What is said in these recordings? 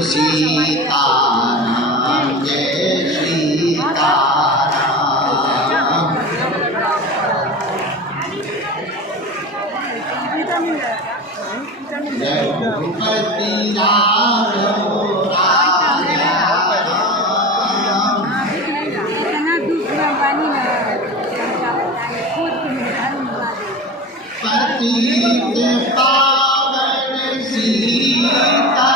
सीताराम जय सीताराम। जय भूपति राघव राजा पतित पावन सीताराम।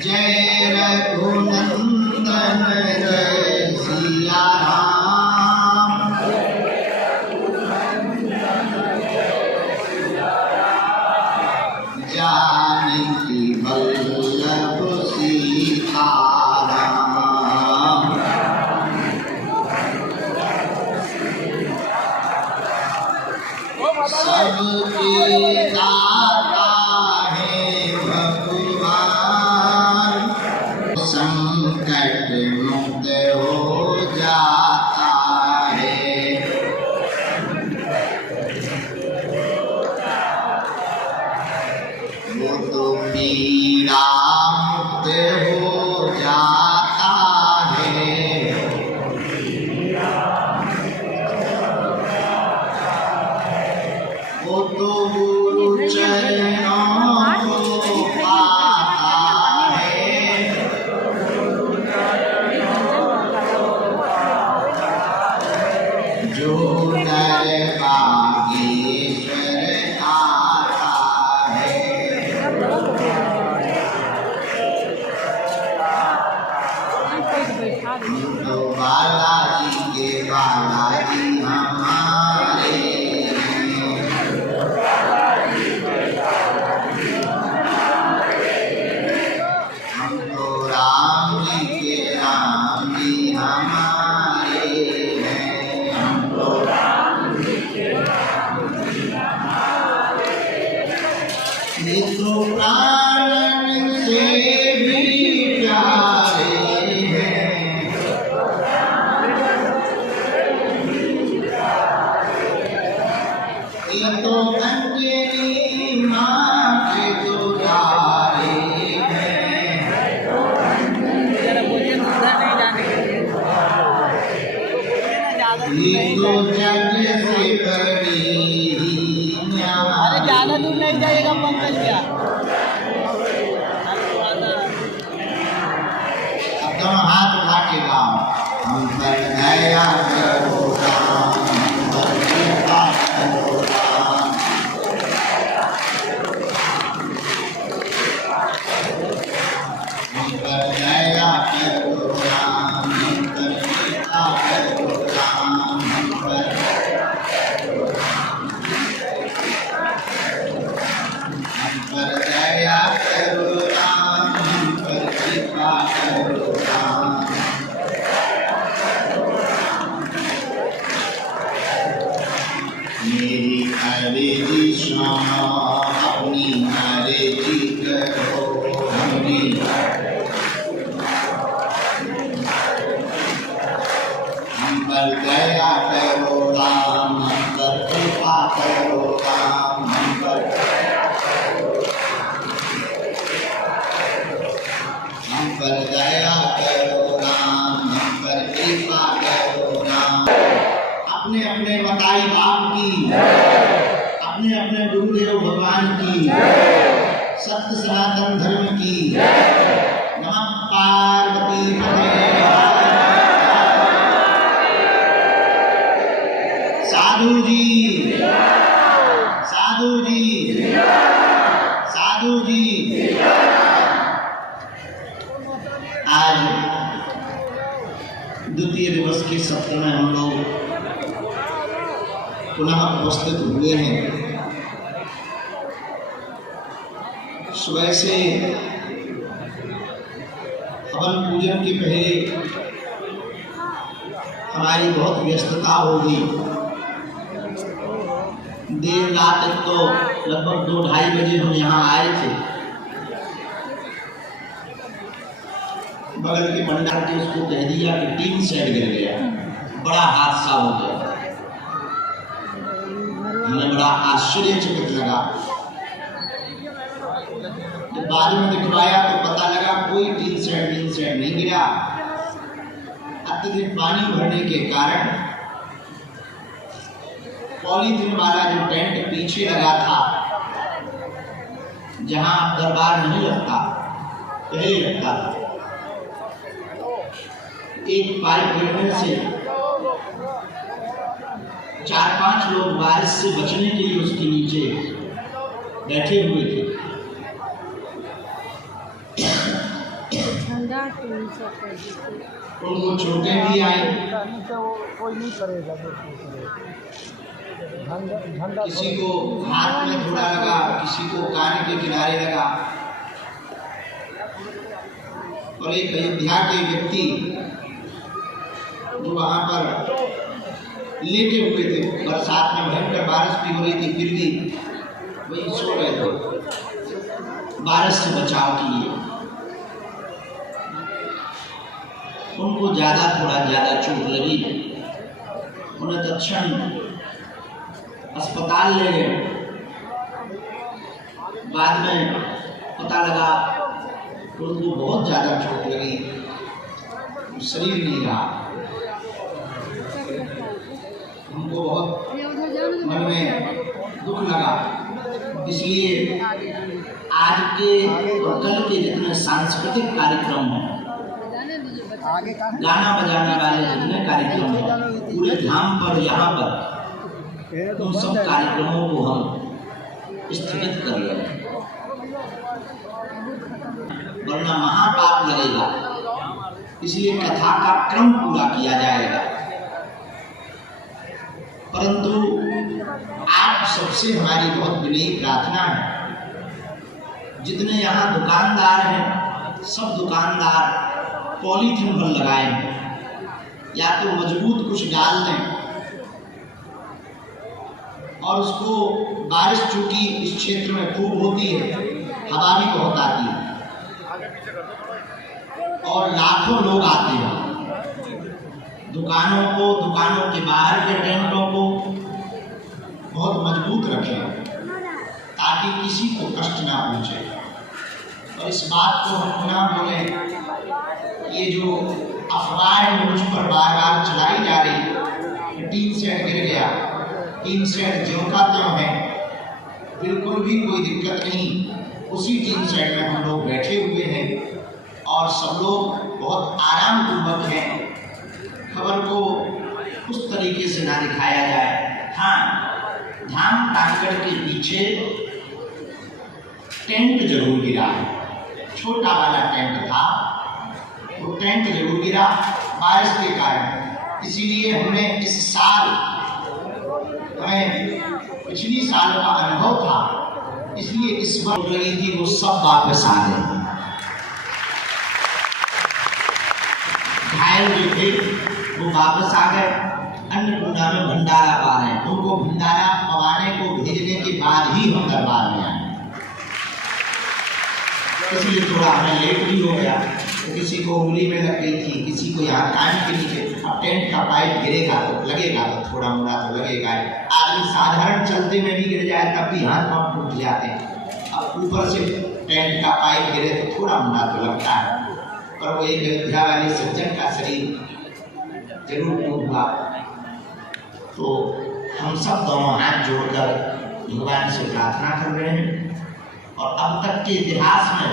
जय रघुनंदन जय सिया राम। जानकी वल्लभ सीताराम। सबके दाता है भगवान, संकट मुक्त हो जाता है। वो तो पीड़ा मुक्त हो जाता है। वो तो गुरु चरणों को पाता है। जो नर बागेश्वर आता है। तो बालाजी के बालाजी हमारे हैं। हम तो राम जी के राम जी हमारे हैं। हम तो ये तो प्राण से भी प्यारे हैं। ये तो अंजलि माँ के दुलारे हैं। ये तो जग से बड़ी अरे ज्यादा दूर नहीं जाइएगा पंकज भैया। अब दोनों हाथ उठा के गाओ। हम पर दया करो राम, हम पर कृपा करो राम। हम पर दया करो राम, हम पर कृपा करो राम। हम पर दया करो राम, हम पर कृपा करो राम। मेरी अर्जी सुनो, अपनी अर्जी करो। हम पर दया करो राम, हम पर कृपा करो राम। हम पर दया करो राम, हम पर कृपा करो राम। अपने अपने मताई बाप की, अपने अपने गुरुदेव भगवान की, सत्य सनातन धर्म की। नमः पार्वती पते। साधु जी, साधु जी, साधु जी। आज द्वितीय दिवस के सत्र में हम लोग पुनः उपस्थित हुए हैं। सुबह से हवन पूजन के पहले हमारी बहुत व्यस्तता हो गई। देर रात तक तो लगभग 2-2:30 बजे हम यहाँ आए थे। बगल के भंडार के उसको कह दिया कि टीन सेट गिर गया, बड़ा हादसा हो गया। बड़ा आश्चर्यचकित लगा। जब बाद में दिखवाया तो पता लगा कोई टीन शेड नहीं गिरा। अत्यधिक पानी भरने के कारण पॉलीथीन वाला जो टेंट पीछे लगा था, जहां दरबार नहीं लगता, पहले लगता था, एक पाइप गिरने से 4-5 लोग बारिश से बचने के लिए उसके नीचे बैठे हुए थे। उनको चोटें भी आई, किसी को हाथ में थोड़ा लगा, किसी को कान के किनारे लगा। और एक अयोध्या के व्यक्ति जो वहां पर लेटे हुए थे, बरसात में भयंकर बारिश भी हो रही थी, फिर भी वही सो रहे थे बारिश से बचाव के लिए। उनको थोड़ा ज्यादा चोट लगी, उन्हें तत्क्षण अस्पताल ले गए। बाद में पता लगा उनको बहुत ज्यादा चोट लगी, शरीर नहीं रहा। हमको बहुत मन में दुख लगा। इसलिए आज के और कल के जितने सांस्कृतिक कार्यक्रम हैं, गाना बजाने वाले जितने कार्यक्रम हैं, पूरे धाम पर यहाँ पर उन सब कार्यक्रमों को हम स्थगित कर लें, वरना महापाप लगेगा। इसलिए कथा का क्रम पूरा किया जाएगा। परंतु आप सबसे हमारी बहुत विनयी प्रार्थना है, जितने यहाँ दुकानदार हैं, सब दुकानदार पॉलीथीन पर लगाएं, या तो मजबूत कुछ डाल लें, और उसको बारिश चूंकि इस क्षेत्र में खूब होती है, हवा भी बहुत आती है और लाखों लोग आते हैं, दुकानों के बाहर के टेंटों को बहुत मजबूत रखें ताकि किसी को कष्ट ना पहुंचे। और इस बात को हम ना बोलें, ये जो अफवाह मुझ पर बार बार चलाई जा रही, टीन शेड गिर गया, टीन शेड ज्यों का त्यों है, बिल्कुल भी कोई दिक्कत नहीं। उसी टीन शेड में हम लोग बैठे हुए हैं और सब लोग बहुत आराम पूर्वक हैं। खबर को उस तरीके से ना दिखाया जाए। हाँ, धाम टांगड़ के पीछे टेंट जरूर गिरा है, छोटा वाला टेंट था, वो टेंट जरूर गिरा बारिश के कारण। इसीलिए हमने इस साल, हमें पिछली साल का अनुभव था, इसलिए इस बार लगी थी वो सब वापस आ गए। घायल जो थे वो वापस आ गए। अन्नपूर्णा में भंडारा पा रहे हैं, उनको भंडारा पवाने को भेजने के बाद ही हम दरबार में आए, इसलिए थोड़ा हमें लेट भी हो गया। तो किसी को उंगली में लग गई थी, किसी को यहाँ कान के नीचे। अब टेंट का पाइप गिरेगा तो लगेगा, तो थोड़ा मोड़ा तो लगेगा। आदमी साधारण चलते में भी गिर जाए तब भी हाथ पांव टूट जाते हैं, अब ऊपर से टेंट का पाइप गिरे तो थोड़ा मोड़ा तो लगता है। पर वो एक अयोध्या वाले सज्जन का शरीर जरूर टूट हुआ। तो हम सब दोनों हाथ जोड़कर भगवान से प्रार्थना कर रहे हैं। और अब तक के इतिहास में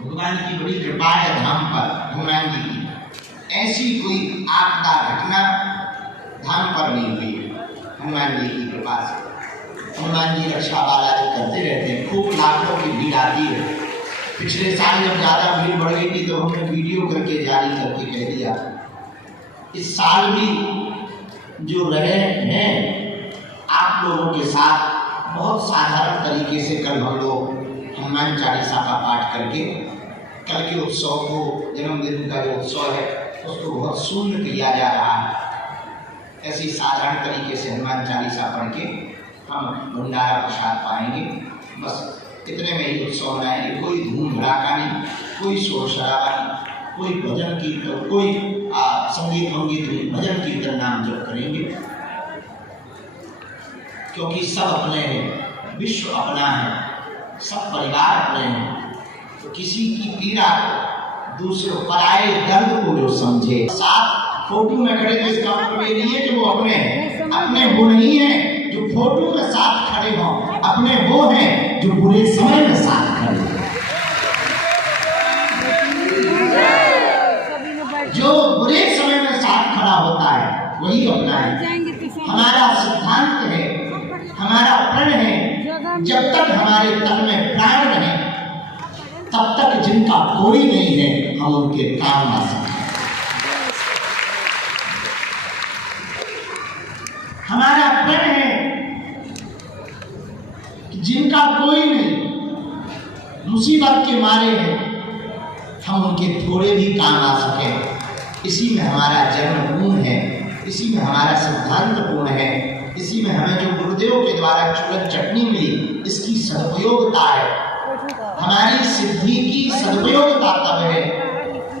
भगवान की बड़ी कृपा है धाम पर, हनुमान जी की ऐसी कोई आपदा घटना धाम पर नहीं हुई। हनुमान जी की कृपा से हनुमान जी रक्षा बालाजी करते रहते हैं। खूब लाखों की भीड़ आती है। पिछले साल जब ज़्यादा भीड़ बढ़ गई थी तो हमने वीडियो करके जारी करके कह दिया। इस साल भी जो रहे हैं आप लोगों के साथ बहुत साधारण तरीके से कल हम लोग हनुमान चालीसा का पाठ करके कल के उत्सव को, जन्मदिन का जो उत्सव है उसको बहुत शून्य किया जा रहा है। ऐसी साधारण तरीके से हनुमान चालीसा पढ़ के हम भंडारा प्रसाद पाएंगे। बस इतने में ही उत्सव मनाएंगे। कोई धूम धड़ाका नहीं, कोई शोर शराबा नहीं, कोई भजन कीर्तन, कोई संगीत मंगीत नहीं, भजन कीर्तन नाम जप करेंगे। क्योंकि सब अपने हैं, विश्व अपना है, सब परिवार अपने हैं। तो किसी की पीड़ा को, दूसरों पराए दर्द को जो समझे। साथ फोटो में खड़े थे, इसका मतलब ये नहीं है कि वो अपने हैं, अपने वो नहीं है जो फोटो में साथ खड़े हों, अपने वो हैं जो बुरे समय में साथ खड़े हों। जो बुरे समय में साथ खड़ा होता है वही अपना है। हमारा सिद्धांत है, हमारा प्रण है, जब तक हमारे तन में प्राण है तब तक जिनका कोई नहीं है हम उनके काम आ सकते। हमारा प्रण है कि जिनका कोई नहीं, मुसीबत के मारे हैं, हम उनके थोड़े भी काम आ सकें। इसी में हमारा जन्म पूर्ण है, इसी में हमारा सिद्धांत पूर्ण है, इसी में हमें जो गुरुदेव के द्वारा चूरन चटनी मिली इसकी सदुपयोगता है। हमारी सिद्धि की सदुपयोगता तब है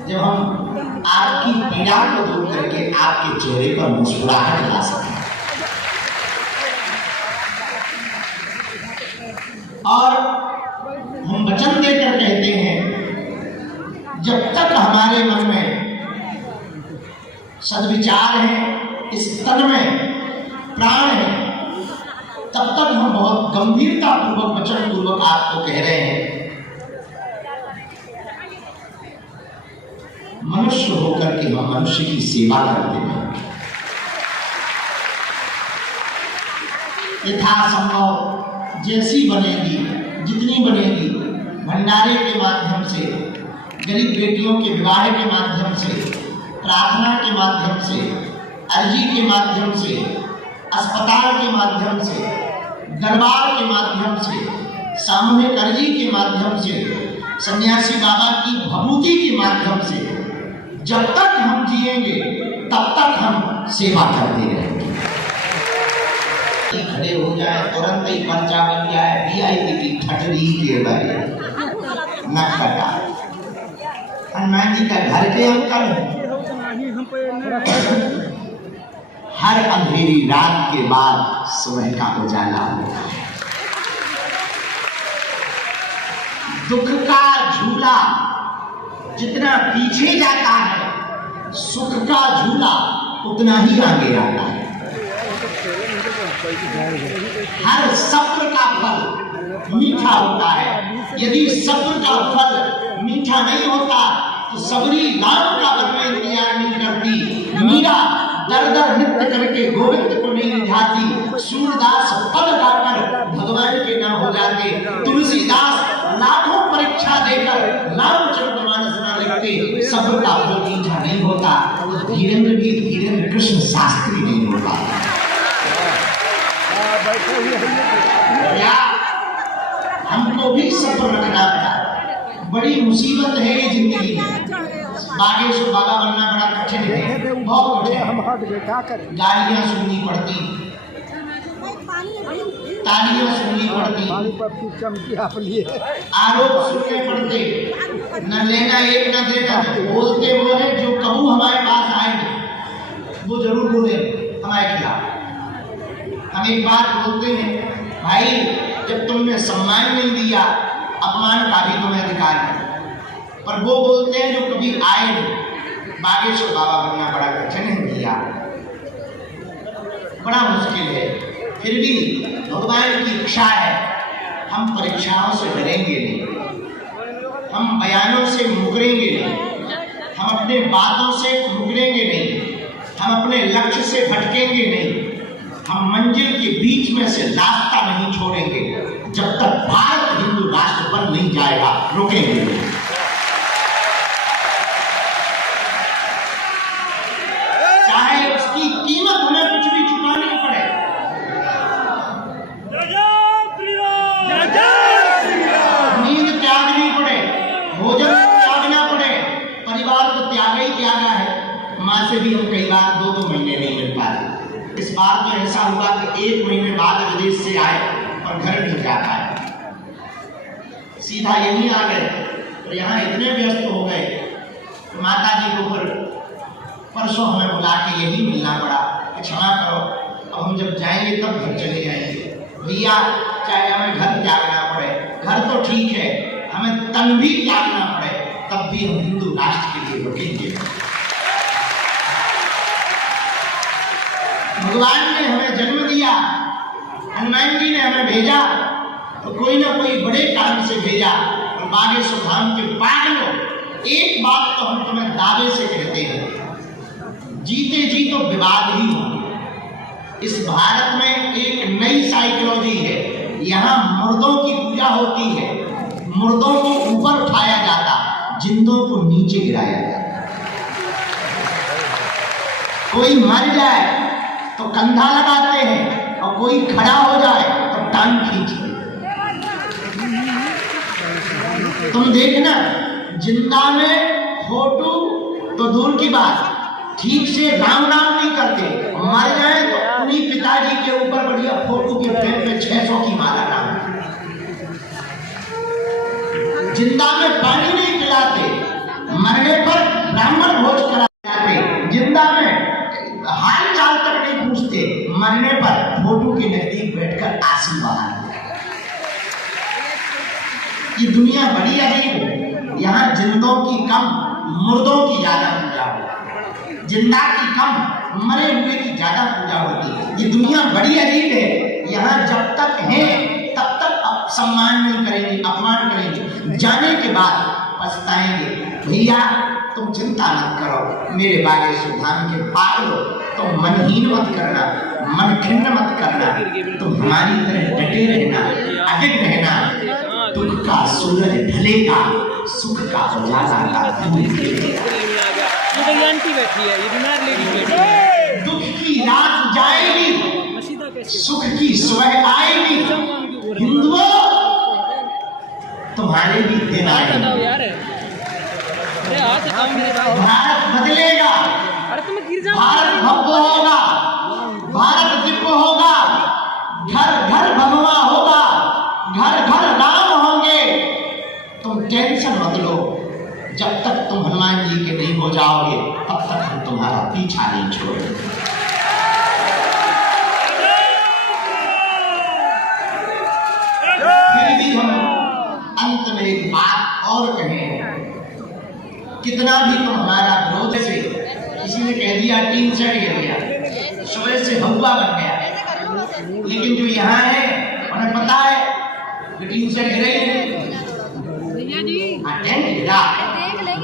जब हम आपकी पीड़ा को दूर करके आपके चेहरे पर मुस्कुराहट ला सकें। और हम वचन देकर कहते हैं जब तक हमारे मन में सद्विचार है, इस तन में प्राण है, तब तक हम बहुत गंभीरता पूर्वक वचन पूर्वक आपको कह रहे हैं, मनुष्य होकर के हम मनुष्य की सेवा करते हैं। यथासंभव जैसी बनेगी, जितनी बनेगी, भंडारे के माध्यम से, गरीब बेटियों के विवाह के माध्यम से, प्रार्थना के माध्यम से, अर्जी के माध्यम से, अस्पताल के माध्यम से, दरबार के माध्यम से, सामूहिक अर्जी के माध्यम से, सन्यासी बाबा की भभूति के माध्यम से, जब तक हम जिएंगे तब तक हम सेवा करते रहेंगे। खड़े हो जाए, तुरंत ही पर्चा बन जाए, VIP की ठटरी के बारे न कटा। हनुमान जी का घर के अंकल हर अंधेरी रात के बाद सुबह का उजाला होता है। दुख का झूला जितना पीछे जाता है, सुख का झूला उतना ही आगे आता है। हर सब्र का फल मीठा होता है। यदि सब्र का फल मीठा नहीं होता तो सबरी नाम का वर्णन इंतजार नहीं करती। मीरा दर दर नृत्य करके गोविंद को नहीं रिझाती। सूरदास पद गाकर भगवान के नाम हो जाते। तुलसीदास लाखों परीक्षा देकर रामचरितमानस न लिखते। सब्र का फल मीठा नहीं होता तो धीरेन्द्र भी धीरेन्द्र कृष्ण शास्त्री नहीं होता। हमको भी सब्र रखना पड़ा। बड़ी मुसीबत है ये जिंदगी में। बागेश्वर बाबा बनना बड़ा कठिन है, बहुत कठिन है। गालियां सुननी पड़ती, तालियां सुननी पड़ती, आरोप सुनने पड़ते, न लेना एक न देना। बोलते वो है जो कबू हमारे पास आएंगे वो जरूर बोले हमारे खिलाफ। हम एक बात बोलते हैं, भाई जब तुमने सम्मान नहीं दिया, अपमान का भी तुम्हें अधिकार है। पर वो बोलते हैं जो कभी आए नहीं। बागेश्वर बाबा बनना बड़ा कठिन है भैया, बड़ा मुश्किल है। फिर भी भगवान की इच्छा है, हम परीक्षाओं से डरेंगे नहीं, हम बयानों से मुकरेंगे नहीं, हम अपने बातों से मुकरेंगे नहीं, हम अपने लक्ष्य से भटकेंगे नहीं, हम मंजिल के बीच में से रास्ता नहीं छोड़ेंगे। जब तक भारत हिंदू राष्ट्र बन नहीं जाएगा रुकेंगे नहीं। चाहे उसकी कीमत हमें कुछ भी चुकानी पड़े। नींद त्यागनी पड़े, भोजन त्यागना पड़े, परिवार को त्याग ही त्यागा है। माँ से भी हम कई बार 2-2 महीने नहीं मिल पाते। इस बार तो ऐसा हुआ कि 1 महीने बाद विदेश से आए और घर नहीं जा पाए, सीधा यहीं आ गए। तो यहाँ इतने व्यस्त हो गए, माता जी को फिर परसों हमें बुला के यही मिलना पड़ा कि क्षमा करो, अब हम जब जाएंगे तब घर चले जाएंगे। भैया चाहे हमें घर त्यागना पड़े, घर तो ठीक है, हमें तन भी त्यागना पड़े, तब भी हम हिंदू राष्ट्र के लिए रुकेंगे। भगवान ने हमें जन्म दिया, हनुमान जी ने हमें भेजा तो कोई ना कोई बड़े कारण से भेजा। और बागेश्वर धाम के पागलों, एक बात तो हम तुम्हें दावे से कहते हैं, जीते जी तो विवाद ही होंगे। इस भारत में एक नई साइकोलॉजी है, यहाँ मुर्दों की पूजा होती है, मुर्दों को ऊपर उठाया जाता, जिंदों को नीचे गिराया जाता। कोई मर जाए तो कंधा लगाते हैं और कोई खड़ा हो जाए तो टांग खींचते। तुम देखना, जिंदा में फोटो तो दूर की बात, ठीक से राम नाम नहीं करते, मर जाए तो उन्हीं पिताजी के ऊपर बढ़िया फोटो के फ्रेम पे 600 की माला डाल। जिंदा में पानी नहीं पिलाते, मरने पर ब्राह्मण भोज कराते, जिंदा में हाल चाल तक नहीं पूछते, मरने पर फोटो के नजदीक बैठकर आशीर्वाद। ये दुनिया बड़ी अजीब है, यहाँ जिंदों की कम, मुर्दों की ज्यादा पूजा होती है, जिंदा की कम, मरे हुए की ज्यादा पूजा होती है। ये दुनिया बड़ी अजीब है, यहाँ जब तक है तब तक सम्मान नहीं करेंगे, अपमान करेंगे, जाने के बाद पछताएंगे। भैया तुम चिंता मत करो, मेरे बागेश्वर धाम के पागलों, तुम मनहीन मत करना, मन खिन्न मत करना, तुम हमारी तरह डटे रहना, अडिग रहना। दुख का सूरज ढलेगा, सुख का उजाला का दुख की रात जाएगी, सुख की सुबह आएगी। हिंदुओं तुम्हारे भी दिन आएंगे, भारत बदलेगा, भारत भव्य होगा, भारत दिव्य होगा, घर घर भगवा होगा, घर घर राम होंगे। तुम टेंशन मत लो, जब तक तुम हनुमान जी के नहीं हो जाओगे तब तक हम तुम्हारा पीछा नहीं छोड़ेंगे। फिर भी हम अंत में एक बात और कहें, कितना भी तुम हमारा विरोध से, किसी ने कह दिया टीन सेट गिर गया, सुबह से हवा बन गया, लेकिन जो यहाँ है उन्हें पता है कि टीन सेट गिरे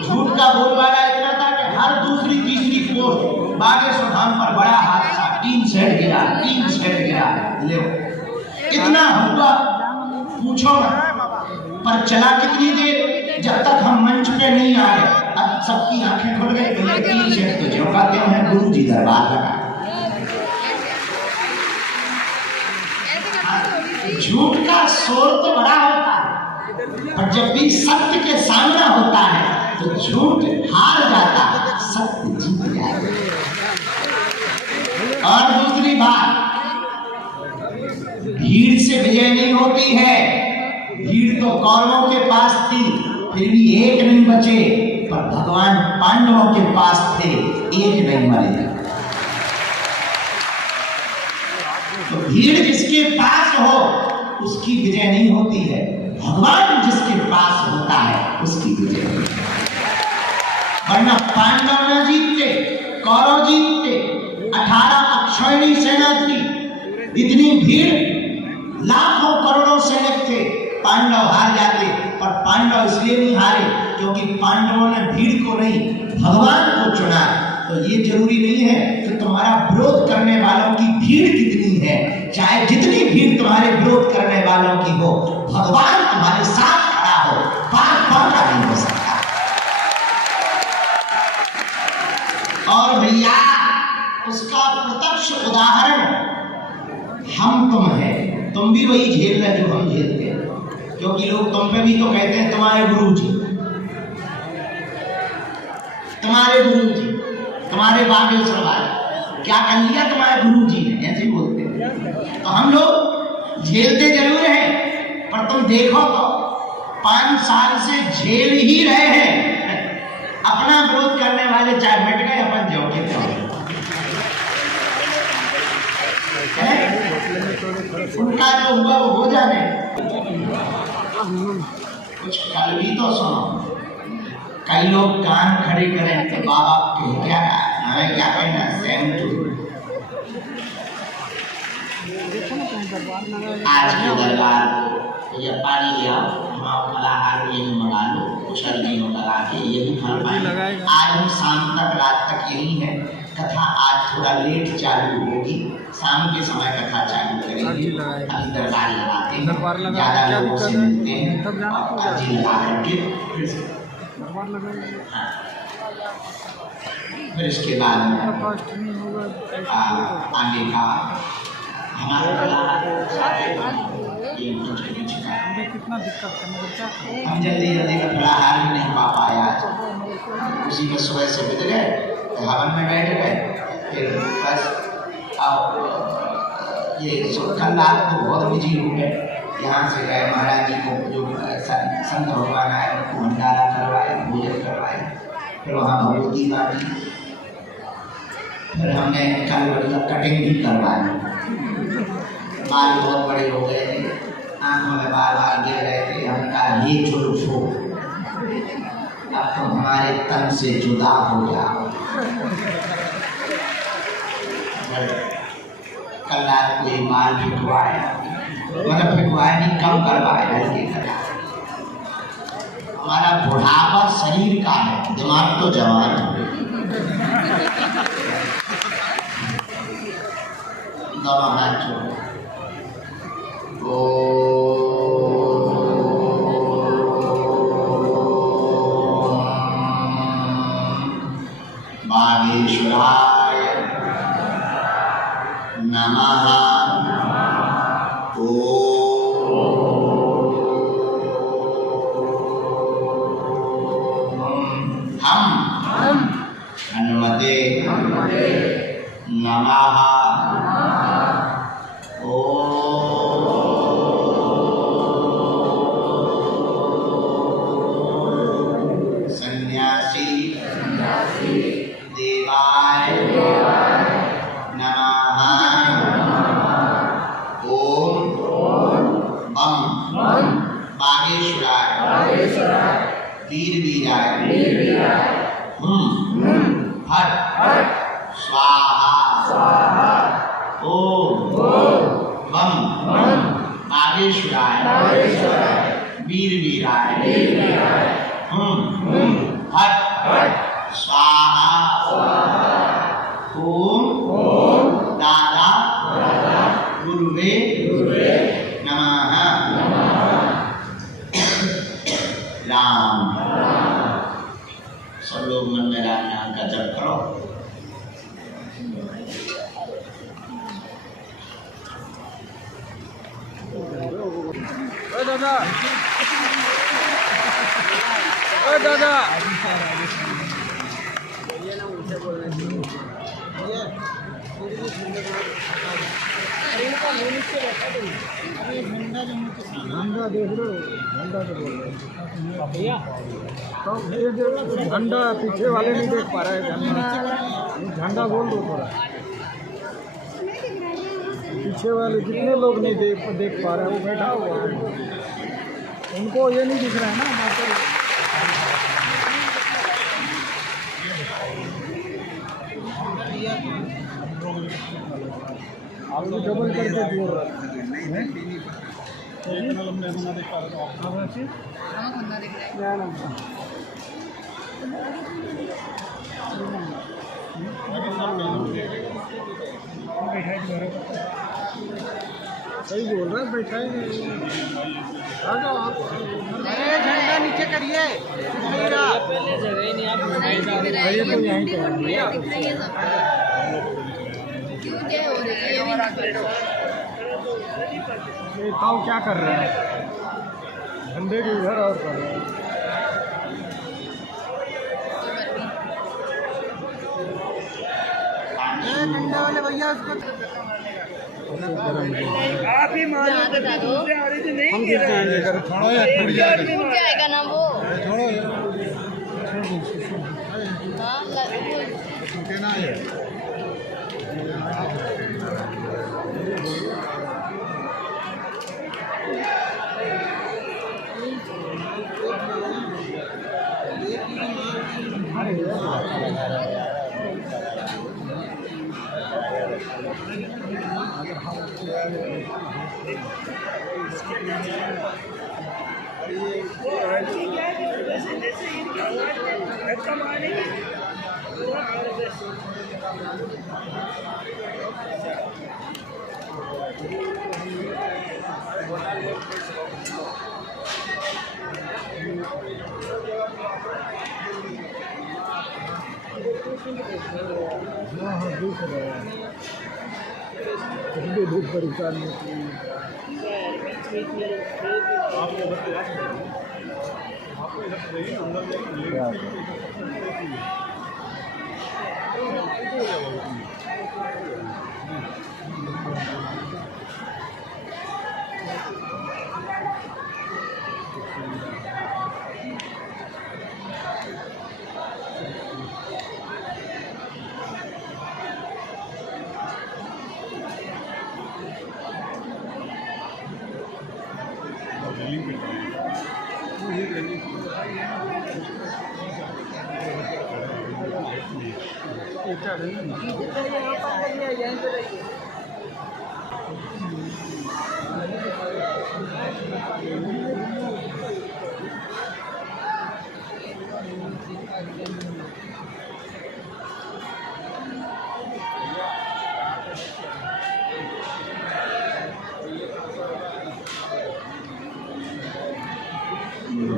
झूठ का बोलबाला इतना था कि हर दूसरी तीसरी पोस्ट बागेश्वर धाम पर बड़ा हादसा, टीन सेट गिरा, टीन सेट गिरा। ले इतना हुआ पूछो ना, पर चला कितनी देर, जब तक हम मंच पे नहीं आ गए। अब सबकी आंखें खुल गई, भैया टीन सेट तो जो कहते हैं गुरु जी दरबार लगा। झूठ का शोर तो बड़ा होता है, और जब भी सत्य के सामना होता है तो झूठ हार जाता, सत्य जीत जाता। और दूसरी बात, भीड़ से विजय नहीं होती है। भीड़ तो कौरवों के पास थी, फिर भी एक नहीं बचे, पर भगवान पांडवों के पास थे, एक नहीं मरे। तो भीड़ जिसके पास हो उसकी विजय नहीं होती है, भगवान जिसके पास होता है उसकी विजय होती है। वरना पांडव न जीतते, कौरव जीतते, 18 अक्षौहिणी सेना थी, इतनी भीड़, लाखों करोड़ों सैनिक थे, पांडव हार जाते। पर पांडव इसलिए नहीं हारे क्योंकि पांडवों ने भीड़ को नहीं, भगवान को चुना। तो ये जरूरी नहीं है कि तुम्हारा विरोध करने वालों की भीड़ कितनी है, चाहे जितनी भीड़ तुम्हारे विरोध करने वालों की हो, भगवान तुम्हारे साथ खड़ा हो, पार पौधा नहीं हो सकता। और भैया उसका प्रत्यक्ष उदाहरण हम तुम हैं। तुम भी वही झेल रहे जो हम झेलते हैं, क्योंकि लोग तुम पे भी तो कहते हैं तुम्हारे गुरु जी, तुम्हारे गुरु जी, तुम्हारे बागेश्वर वाले क्या कर लिया तुम्हारे गुरु जी ने, ऐसे बोलते हैं। तो हम लोग झेलते जरूर हैं, पर तुम देखो तो 5 साल से झेल ही रहे हैं। अपना विरोध करने वाले चाहे मिट गए, अपन जो के उनका जो हुआ वो हो जाने। कुछ कल भी तो सुनो, कई लोग कान खड़े करें तो बाबा कह क्या हमें क्या कहना, सेम टू। आज के दरबार ये पानी लिया, हम फलाहार ये मंगा लो, कुछ अर्जियों लगा के ये भी फल पाए। आज हम शाम तक रात तक यही है। कथा आज थोड़ा लेट चालू होगी, शाम के समय कथा चालू करेंगे। अभी दरबार लगाते हैं, ज़्यादा लोगों से मिलते हैं, अर्जी लगा करके फिर इसके बाद आगे का हमारा कितना दिक्कत है, हम जल्दी का फलाहार भी नहीं पा पाए आज। उसी में सुबह से बीत गए, हवन में बैठ गए, फिर बस अब ये कल रात को बहुत बिजी हो गए। यहाँ से गए महाराज जी को जो संत भगवान आए उनको भंडारा करवाए, भोजन करवाए, फिर वहाँ भगवती बाटी, फिर हमने कल बढ़िया कटिंग भी करवाई। बाल बहुत बड़े हो गए थे, आँखों में बार बार गिर रहे थे। हमने कहा ये छोड़ो, अब तो हमारे तन से जुदा हो जाओ। कल रात को ये बाल फिटवाया, मतलब फिटवाया नहीं, कम करवाया हल्के करा। हमारा बुढ़ापा शरीर का है, दिमाग तो जवान है। दोनों हाथ जोड़ो। बागेश्वराय नमः। हम हनुमते नमः। सन्यासी देवाय नमः। ओम बम बागेश्वराय वीर वीराय हट स्वाहा। ओम बम बागेश्वराय वीर वीराय हट स्वाहा। ओम दादा गुरुवे नमः। राम। सब लोग मन में राम नाम का जप करो। दादा दादा झंडा देख लो, झंडा तो बोल रहे भैया, तो ये झंडा पीछे वाले नहीं देख पा रहे। झंडा बोल दो थोड़ा, पीछे वाले कितने लोग नहीं देख पा रहे, वो बैठा हुआ है, उनको ये नहीं दिख रहा है ना। आप लोग डबल करके जोड़ रहे हैं। सही बोल रहे हैं, बैठा ही आ जाओ आप। अरे झंडा नीचे करिए, पहले जगह ही नहीं आप क्या कर रहे हैं, झंडे के इधर और कर रहे हैं। झंडा वाले भैया उसको आप ही मान लो, हम गिर जाएंगे, छोड़ो यार, टूट जाएगा ना वो, छोड़ो टूटे ना ये। हाँ दिख रहा है, बहुत परेशानी होती है।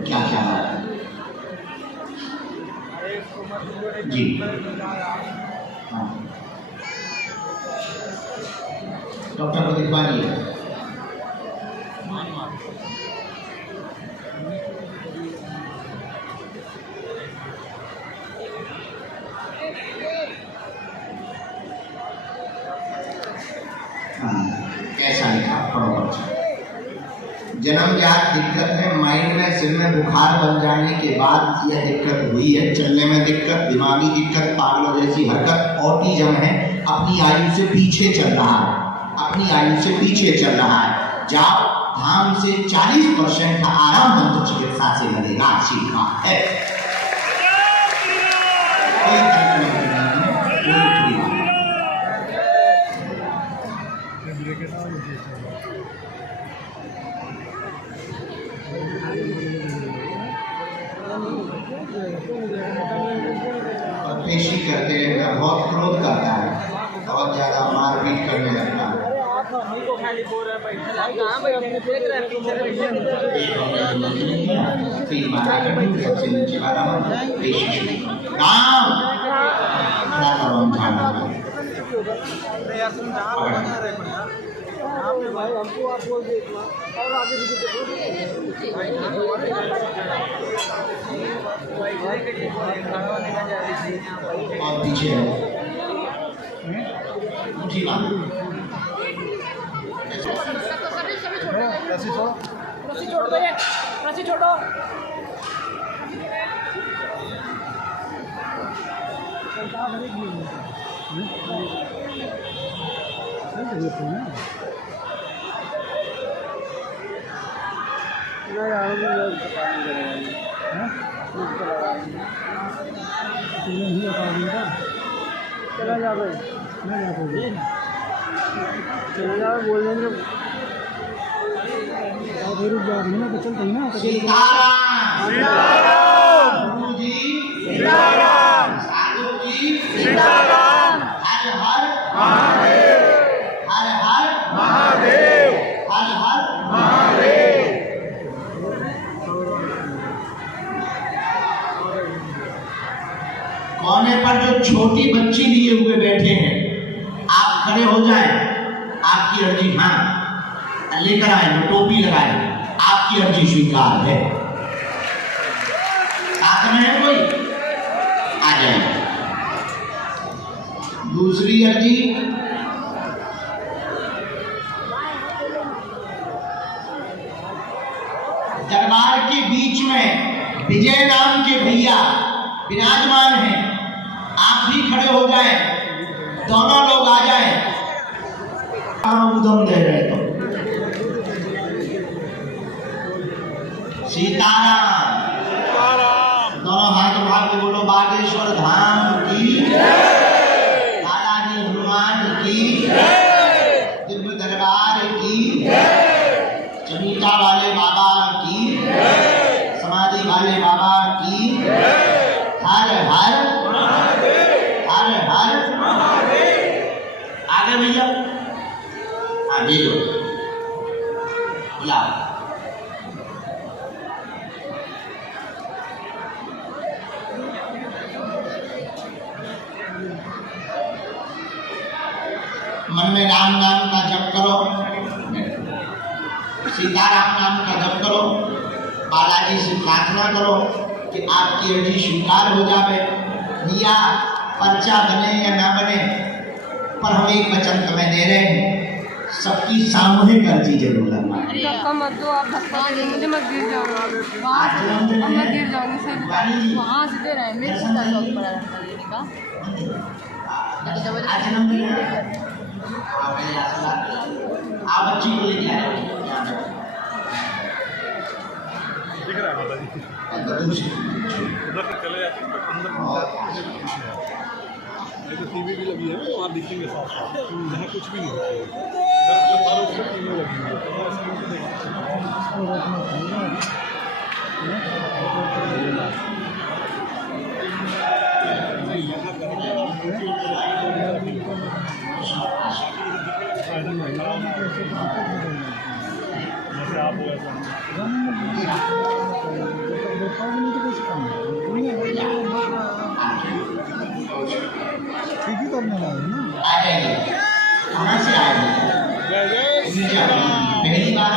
क्या क्या जी हाँ डॉक्टर को दिखवा दिए कैसा लिखा बराबर जन्मजात दिक्कत है माइंड में सिर में बुखार बन जाने के बाद यह दिक्कत हुई है चलने में दिक्कत दिमागी दिक्कत पागलों जैसी हरकत ऑटिज्म है अपनी आयु से पीछे चल रहा है अपनी आयु से पीछे चल रहा है जाओ धाम से 40% का आराम मंत्र चिकित्सा से लगेगा सीखा है पेशी करते हैं बहुत क्रोध करता है बहुत ज्यादा मारपीट करने लगता है और पीछे छोड़ दो ये रस्सी छोड़ो चला जा भाई चला जा बोल देंगे रुक जा ना तो चलते ना साधु जी हर हर महादेव हर हर महादेव हर हर महादेव कोने पर जो छोटी बच्ची लिए हुए बैठे हैं आप खड़े हो जाएं आपकी अर्जी हाँ लेकर आए टोपी लगाए आपकी अर्जी स्वीकार है साथ में है कोई आ जाए दूसरी अर्जी दरबार के बीच में विजय नाम के भैया विराजमान हैं आप भी खड़े हो जाएं दोनों लोग आ जाएं उदम दे रहे तो सीताराम दोनों हाथ उठा के बोलो बागेश्वर धाम मन में राम नाम का जप करो, सीताराम नाम का जप करो, बालाजी से प्रार्थना करो कि आपकी अर्जी स्वीकार हो जावे, या पर्चा बने या ना बने, पर हम एक वचन तुम्हें दे रहे हैं, सबकी सामूहिक अर्जी जरूर लगना। धक्का मत दो, आप धक्का दे दो, मुझे मत गिर जाओ, वहाँ से मैं गिर जाऊँगी सर, वहाँ से दे रहे हैं मेरे से ज़्यादा पड़ा रहता है लेने का। आप बच्ची को लेके आए दिख रहा है माता जी, उधर से चले जाते हैं अंदर तो टीवी भी लगी है, वहाँ दिखेंगे साफ साफ, यहाँ कुछ भी नहीं है, इधर टीवी लगी हुई जैसे आप हो ऐसा ठीक ही करने लगे ना। आ जाएंगे, कहाँ से आएंगे? पहली बार